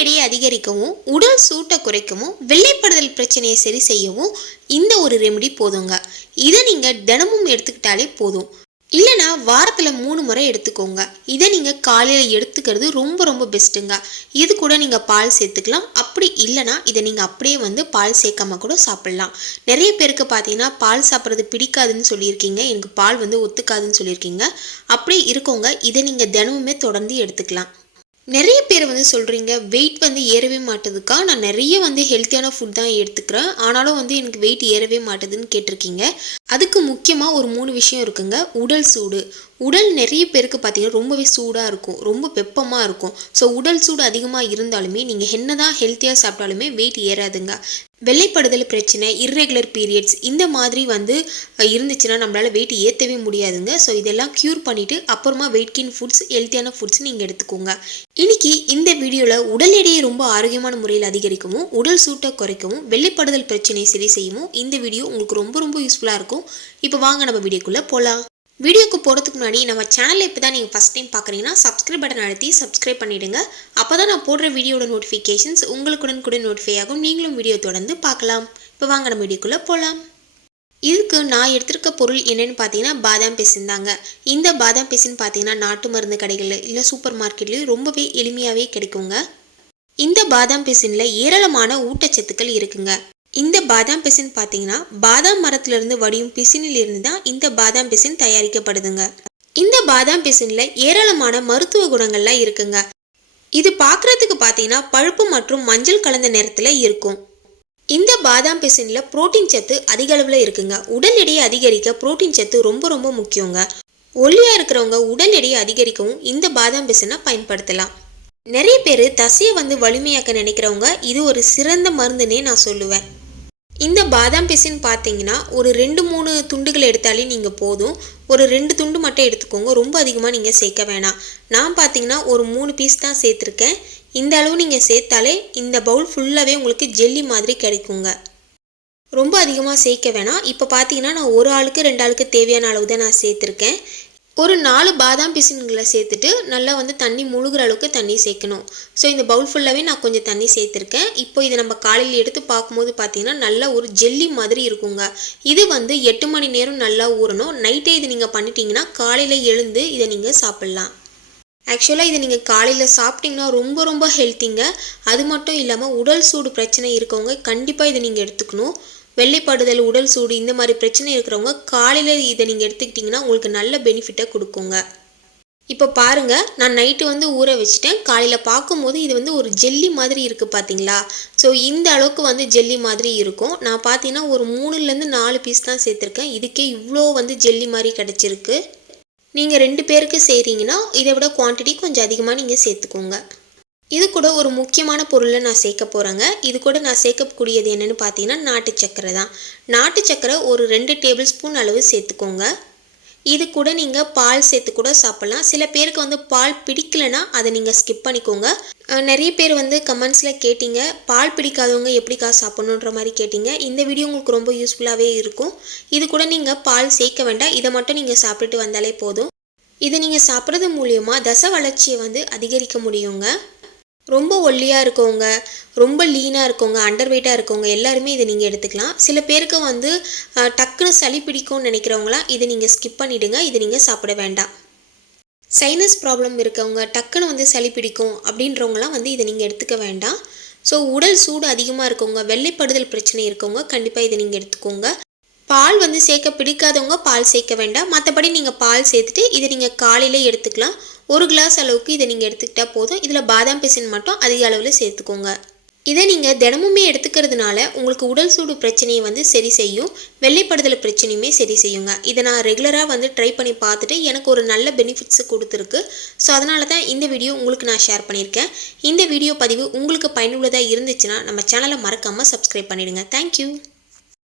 எடையை அதிகரிக்கவும் உடல் சூட்டை குறைக்கவும் வெள்ளைப்படுதல் பிரச்சனையை சரி செய்யவும் இந்த ஒரு ரெமெடி போதுங்க. இதை நீங்கள் தினமும் எடுத்துக்கிட்டாலே போதும். இல்லைனா வாரத்தில் மூணு முறை எடுத்துக்கோங்க. இதை நீங்கள் காலையில் எடுத்துக்கிறது ரொம்ப ரொம்ப பெஸ்ட்டுங்க இது கூட நீங்கள் பால் சேர்த்துக்கலாம். அப்படி இல்லைனா இதை நீங்கள் அப்படியே வந்து பால் சேர்க்காம கூட சாப்பிட்லாம். நிறைய பேருக்கு பார்த்தீங்கன்னா பால் சாப்பிட்றது பிடிக்காதுன்னு சொல்லியிருக்கீங்க. எனக்கு பால் வந்து ஒத்துக்காதுன்னு சொல்லியிருக்கீங்க. அப்படி இருக்கவங்க இதை நீங்கள் தினமுமே தொடர்ந்து எடுத்துக்கலாம். நிறைய பேர் வந்து சொல்கிறீங்க வெயிட் வந்து ஏறவே மாட்டுதுக்கா? நான் நிறைய வந்து ஹெல்த்தியான ஃபுட் தான் எடுத்துக்கிறேன். ஆனாலும் வந்து எனக்கு வெயிட் ஏறவே மாட்டுதுன்னு கேட்டிருக்கீங்க. அதுக்கு முக்கியமாக ஒரு மூணு விஷயம் இருக்குங்க. உடல் சூடு. உடல் நிறைய பேருக்கு பார்த்தீங்கன்னா ரொம்பவே சூடாக இருக்கும். ரொம்ப வெப்பமாக இருக்கும். ஸோ உடல் சூடு அதிகமாக இருந்தாலுமே நீங்கள் என்ன தான் ஹெல்த்தியாக சாப்பிட்டாலுமே வெயிட் ஏறாதுங்க. வெள்ளைப்படுதல் பிரச்சனை இர்ரெகுலர் பீரியட்ஸ் இந்த மாதிரி வந்து இருந்துச்சுன்னா நம்மளால் வெயிட் ஏற்றவே முடியாதுங்க. ஸோ இதெல்லாம் க்யூர் பண்ணிவிட்டு அப்புறமா வெயிட் கெயின் ஃபுட்ஸ் ஹெல்த்தியான ஃபுட்ஸ் நீங்கள் எடுத்துக்கோங்க. இன்னைக்கு இந்த வீடியோவில் உடல் எடையை ரொம்ப ஆரோக்கியமான முறையில் அதிகரிக்கவும் உடல் சூட்டை குறைக்கவும் வெள்ளைப்படுதல் பிரச்சனையை சரி செய்யவும் இந்த வீடியோ உங்களுக்கு ரொம்ப ரொம்ப யூஸ்ஃபுல்லாக இருக்கும். இப்போ வாங்க நம்ம வீடியோக்குள்ளே போகலாம் வீடியோக்கு போகிறதுக்கு முன்னாடி நம்ம சேனலில் இப்போ தான் நீங்கள் ஃபஸ்ட் டைம் பார்க்குறீங்கன்னா சப்ஸ்கிரைப் பட்டன் அழுத்தி சப்ஸ்கிரைப் பண்ணிவிடுங்க அப்போ தான் நான் போடுற வீடியோட நோட்டிஃபிகேஷன்ஸ் உங்களுக்குடன் கூட நோட்டிஃபை ஆகும். நீங்களும் வீடியோ தொடர்ந்து பார்க்கலாம். இப்போ வாங்க நம்ம வீடியோக்குள்ளே போகலாம் இதுக்கு நான் எடுத்திருக்க பொருள் என்னென்னு பார்த்தீங்கன்னா பாதாம் பேசின் தாங்க. இந்த பாதாம் பேசின் பார்த்தீங்கன்னா நாட்டு மருந்து கடைகளில் இல்லை சூப்பர் மார்க்கெட்லேயும் ரொம்பவே எளிமையாகவே கிடைக்குங்க. இந்த பாதாம் பிசினில் ஏராளமான ஊட்டச்சத்துக்கள் இருக்குங்க. இந்த பாதாம் பிசின் பார்த்தீங்கன்னா பாதாம் மரத்திலிருந்து வடியும் பிசினில் இருந்து தான் இந்த பாதாம் பிசின் தயாரிக்கப்படுதுங்க. இந்த பாதாம் பிசினில் ஏராளமான மருத்துவ குணங்கள்லாம் இருக்குங்க. இது பார்க்குறதுக்கு பார்த்தீங்கன்னா பழுப்பு மற்றும் மஞ்சள் கலந்த நிறத்தில் இருக்கும். இந்த பாதாம் பிசினில் புரோட்டீன் சத்து அதிக அளவில் இருக்குங்க. உடல் எடையை அதிகரிக்க புரோட்டீன் சத்து ரொம்ப ரொம்ப முக்கியங்க. ஒல்லியாக இருக்கிறவங்க உடல் எடையை அதிகரிக்கவும் இந்த பாதாம் பிசினை பயன்படுத்தலாம். நிறைய பேர் தசையை வந்து வலிமையாக்க நினைக்கிறவங்க இது ஒரு சிறந்த மருந்துன்னே நான் சொல்லுவேன். இந்த பாதாம் பிசின் பார்த்தீங்கன்னா ஒரு ரெண்டு மூணு துண்டுகள் எடுத்தாலே நீங்கள் போதும். ஒரு ரெண்டு துண்டு மட்டும் எடுத்துக்கோங்க. ரொம்ப அதிகமாக நீங்கள் சேர்க்க வேணாம். நான் பார்த்தீங்கன்னா ஒரு மூணு பீஸ் தான் சேர்த்துருக்கேன். இந்த அளவு நீங்கள் சேர்த்தாலே இந்த பவுல் ஃபுல்லாகவே உங்களுக்கு ஜெல்லி மாதிரி கிடைக்குங்க. ரொம்ப அதிகமாக சேர்க்க வேணாம். இப்போ பார்த்தீங்கன்னா நான் ஒரு ஆளுக்கு ரெண்டு ஆளுக்கு தேவையான அளவு தான் நான் சேர்த்துருக்கேன். ஒரு நாலு பாதாம் பிசின்களை சேர்த்துட்டு நல்லா வந்து தண்ணி முழுகிற அளவுக்கு தண்ணி சேர்க்கணும். ஸோ இந்த பவுல் ஃபுல்லாகவே நான் கொஞ்சம் தண்ணி சேர்த்துருக்கேன். இப்போ இதை நம்ம காலையில் எடுத்து பார்க்கும்போது பார்த்தீங்கன்னா நல்லா ஒரு ஜெல்லி மாதிரி இருக்குங்க. இது வந்து எட்டு மணி நேரம் நல்லா ஊறணும். நைட்டே இது நீங்கள் பண்ணிட்டீங்கன்னா காலையில் எழுந்து இதை நீங்கள் சாப்பிட்லாம். ஆக்சுவலாக இதை நீங்கள் காலையில் சாப்பிட்டீங்கன்னா ரொம்ப ரொம்ப ஹெல்த்திங்க அது மட்டும் இல்லாமல் உடல் சூடு பிரச்சனை இருக்கவங்க கண்டிப்பாக இதை நீங்கள் எடுத்துக்கணும். வெள்ளைப்படுதல் உடல் சூடு இந்த மாதிரி பிரச்சனை இருக்கிறவங்க காலையில் இதை நீங்கள் எடுத்துக்கிட்டிங்கன்னா உங்களுக்கு நல்ல பெனிஃபிட்டை கொடுக்குங்க. இப்போ பாருங்கள் நான் நைட்டு வந்து ஊற வச்சுட்டேன். காலையில் பார்க்கும்போது இது வந்து ஒரு ஜெல்லி மாதிரி இருக்குது பார்த்தீங்களா ஸோ இந்த அளவுக்கு வந்து ஜெல்லி மாதிரி இருக்கும். நான் பார்த்தீங்கன்னா ஒரு மூணுலேருந்து நாலு பீஸ் தான் சேர்த்துருக்கேன். இதுக்கே இவ்வளோ வந்து ஜெல்லி மாதிரி கிடச்சிருக்கு. நீங்கள் ரெண்டு பேருக்கு செய்கிறீங்கன்னா இதை விட குவான்டிட்டி கொஞ்சம் அதிகமாக நீங்கள் சேர்த்துக்கோங்க. இது கூட ஒரு முக்கியமான பொருளை நான் சேர்க்க போகிறேங்க இது கூட நான் சேர்க்கக்கூடியது என்னென்னு பார்த்தீங்கன்னா நாட்டு சக்கரை தான். நாட்டு சக்கரை ஒரு ரெண்டு டேபிள் ஸ்பூன் அளவு சேர்த்துக்கோங்க. இது கூட நீங்கள் பால் சேர்த்து கூட சாப்பிட்லாம். சில பேருக்கு வந்து பால் பிடிக்கலைன்னா அதை நீங்கள் ஸ்கிப் பண்ணிக்கோங்க. நிறைய பேர் வந்து கமெண்ட்ஸில் கேட்டிங்க பால் பிடிக்காதவங்க எப்படிக்கா சாப்பிட்ணுன்ற மாதிரி கேட்டிங்க. இந்த வீடியோ உங்களுக்கு ரொம்ப யூஸ்ஃபுல்லாகவே இருக்கும். இது கூட நீங்கள் பால் சேர்க்க வேண்டாம். இதை மட்டும் நீங்கள் சாப்பிட்டுட்டு வந்தாலே போதும். இதை நீங்கள் சாப்பிட்றது மூலியமாக தச வளர்ச்சியை வந்து அதிகரிக்க முடியுங்க. ரொம்ப ஒல்லியாக இருக்கவங்க ரொம்ப லீனாக இருக்கவங்க அண்டர் வெயிட்டாக இருக்கவங்க எல்லாருமே இதை நீங்கள் எடுத்துக்கலாம். சில பேருக்கு வந்து டக்குன்னு சளி பிடிக்கும்னு நினைக்கிறவங்களாம் இதை நீங்கள் ஸ்கிப் பண்ணிவிடுங்க இதை நீங்கள் சாப்பிட வேண்டாம். சைனஸ் ப்ராப்ளம் இருக்கவங்க டக்குன்னு வந்து சளி பிடிக்கும் அப்படின்றவங்களாம் வந்து இதை நீங்கள் எடுத்துக்க வேண்டாம். ஸோ உடல் சூடு அதிகமாக இருக்கவங்க வெள்ளைப்படுதல் பிரச்சனை இருக்கவங்க கண்டிப்பாக இதை நீங்கள் எடுத்துக்கோங்க. பால் வந்து சேர்க்க பிடிக்காதவங்க பால் சேர்க்க வேண்டாம். மற்றபடி நீங்கள் பால் சேர்த்துட்டு இதை நீங்கள் காலையில் எடுத்துக்கலாம். ஒரு கிளாஸ் அளவுக்கு இதை நீங்கள் எடுத்துக்கிட்டால் போதும். இதில் பாதாம் பிசின் மட்டும் அதிக அளவில் சேர்த்துக்கோங்க. இதை நீங்கள் தினமுமே எடுத்துக்கிறதுனால உங்களுக்கு உடல் சூடு பிரச்சனையை வந்து சரி செய்யும். வெள்ளைப்படுதல் பிரச்சனையுமே சரி செய்யுங்க. இதை நான் ரெகுலராக வந்து ட்ரை பண்ணி பார்த்துட்டு எனக்கு ஒரு நல்ல பெனிஃபிட்ஸ் கொடுத்துருக்கு. ஸோ அதனால தான் இந்த வீடியோ உங்களுக்கு நான் ஷேர் பண்ணியிருக்கேன். இந்த வீடியோ பதிவு உங்களுக்கு பயனுள்ளதாக இருந்துச்சுன்னா நம்ம சேனலை மறக்காமல் சப்ஸ்கிரைப் பண்ணிவிடுங்க தேங்க்யூ